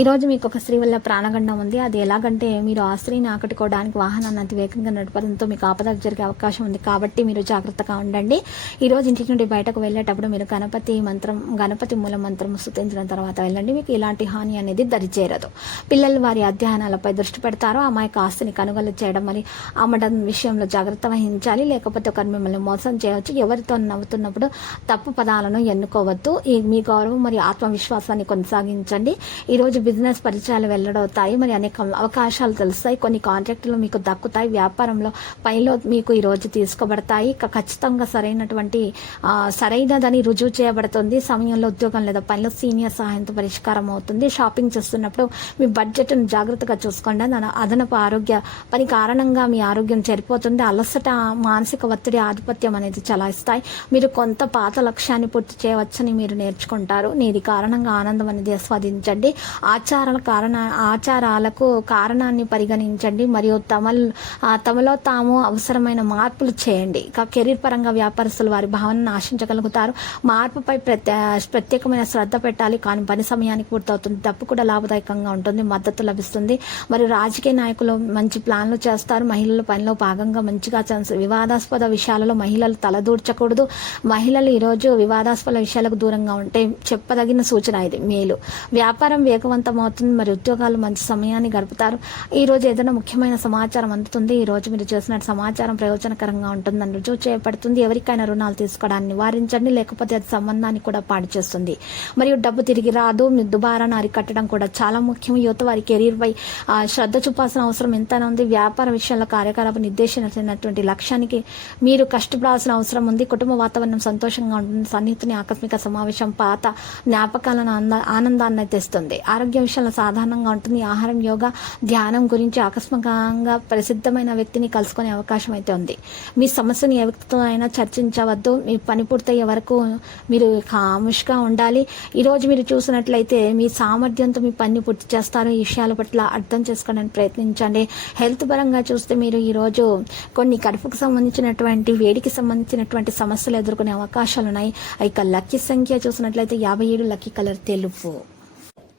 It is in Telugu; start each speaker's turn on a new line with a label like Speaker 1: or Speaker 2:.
Speaker 1: ఈరోజు మీకు ఒక స్త్రీ వల్ల ప్రాణగండం ఉంది. అది ఎలాగంటే మీరు ఆ స్త్రీని ఆకట్టుకోవడానికి వాహనాన్ని అతి వేగంగా నడపడంతో మీకు ఆపద జరిగే అవకాశం ఉంది. కాబట్టి మీరు జాగ్రత్తగా ఉండండి. ఈరోజు ఇంటి నుండి బయటకు వెళ్ళేటప్పుడు మీరు గణపతి మంత్రం గణపతి మూల మంత్రం స్థుతించిన తర్వాత వెళ్ళండి. మీకు ఇలాంటి హాని అనేది దరిచేరదు. పిల్లలు వారి అధ్యయనాలపై దృష్టి పెడతారు. అమాయక ఆస్తిని కొనుగోలు చేయడం మరి అమ్మడం విషయంలో జాగ్రత్త వహించాలి. లేకపోతే ఒకరు మిమ్మల్ని మోసం చేయవచ్చు. ఎవరితో నవ్వుతున్నప్పుడు తప్పు పదాలను ఎన్నుకోవద్దు. ఈ మీ గౌరవం మరియు ఆత్మవిశ్వాసాన్ని కొనసాగించండి. ఈరోజు బిజినెస్ పరిచయాలు వెల్లడవుతాయి. మరి అనేక అవకాశాలు తెలుస్తాయి. కొన్ని కాంట్రాక్టులు మీకు దక్కుతాయి. వ్యాపారంలో పనిలో మీకు ఈరోజు తీసుకోబడతాయి. ఖచ్చితంగా సరైనటువంటి సరైనదని రుజువు చేయబడుతుంది. సమయంలో ఉద్యోగం లేదా పనిలో సీనియర్ సహాయంతో పరిష్కారం అవుతుంది. షాపింగ్ చేస్తున్నప్పుడు మీ బడ్జెట్ను జాగ్రత్తగా చూసుకోండి. అదనపు ఆరోగ్య పని కారణంగా మీ ఆరోగ్యం చెడిపోతుంది. అలసట మానసిక ఒత్తిడి ఆధిపత్యం అనేది చలాయిస్తాయి. మీరు కొంత పాత లక్ష్యాన్ని పూర్తి చేయవచ్చని మీరు నేర్చుకుంటారు. నీది కారణంగా ఆనందం అనేది ఆస్వాదించండి. ఆచారాల కారణ ఆచారాలకు కారణాన్ని పరిగణించండి. మరియు తమ తమలో తాము అవసరమైన మార్పులు చేయండి. కెరీర్ పరంగా వ్యాపారస్తులు వారి భావనను ఆశించగలుగుతారు. మార్పుపై ప్రత్యే ప్రత్యేకమైన శ్రద్ధ పెట్టాలి. కానీ పని సమయానికి పూర్తవుతుంది. తప్పు కూడా లాభదాయకంగా ఉంటుంది. మద్దతు లభిస్తుంది. మరియు రాజకీయ నాయకులు మంచి ప్లాన్లు చేస్తారు. మహిళల పనిలో భాగంగా మంచిగా వివాదాస్పద విషయాలలో మహిళలు తలదూర్చకూడదు. మహిళలు ఈరోజు వివాదాస్పద విషయాలకు దూరంగా ఉంటే చెప్పదగిన సూచన ఇది. మేలు. వ్యాపారం వేగవంతం అవుతుంది మరి ఉద్యోగాలు మంచి సమయాన్ని గడుపుతారు. ఈ రోజు ఏదైనా ముఖ్యమైన సమాచారం అందుతుంది. ఈ రోజు మీరు చేసిన సమాచారం ప్రయోజనకరంగా ఉంటుందని రుజువు చేయబడుతుంది. ఎవరికైనా రుణాలు తీసుకోవడాన్ని నివారించండి. లేకపోతే అది సంబంధాన్ని కూడా పాడు చేస్తుంది. మరియు డబ్బు తిరిగి రాదు. మీ దుబారాన్ని అరికట్టడం కూడా చాలా ముఖ్యం. యువత వారి కెరీర్ పై శ్రద్ధ చూపాల్సిన అవసరం ఎంతైనా ఉంది. వ్యాపార విషయంలో కార్యకలాప నిర్దేశించినటువంటి లక్ష్యానికి మీరు కష్టపడాల్సిన అవసరం ఉంది. కుటుంబ వాతావరణం సంతోషంగా ఉంటుంది. సన్నిహితుని ఆకస్మిక సమావేశం పాత జ్ఞాపకాలను ఆనందాన్ని తెస్తుంది. ఆరోగ్య విషయంలో సాధారణంగా ఉంటుంది. ఆహారం యోగా ధ్యానం గురించి ఆకస్మికంగా ప్రసిద్ధమైన వ్యక్తిని కలుసుకునే అవకాశం అయితే ఉంది. మీ సమస్యను ఏ వ్యక్తితో అయినా చర్చించవద్దు. మీ పని పూర్తయ్యే వరకు మీరు కాముష్గా ఉండాలి. ఈరోజు మీరు చూసినట్లయితే మీ సామర్థ్యంతో మీ పని పూర్తి చేస్తారు. ఈ విషయాల పట్ల అర్థం చేసుకోవడానికి ప్రయత్నించండి. హెల్త్ పరంగా చూస్తే మీరు ఈరోజు కొన్ని కడుపుకు సంబంధించినటువంటి వేడికి సంబంధించినటువంటి సమస్యలు ఎదుర్కొనే అవకాశాలు ఉన్నాయి ఇక లక్కీ సంఖ్య చూసినట్లయితే యాభై ఏడు లక్కీ కలర్ తెలుపు.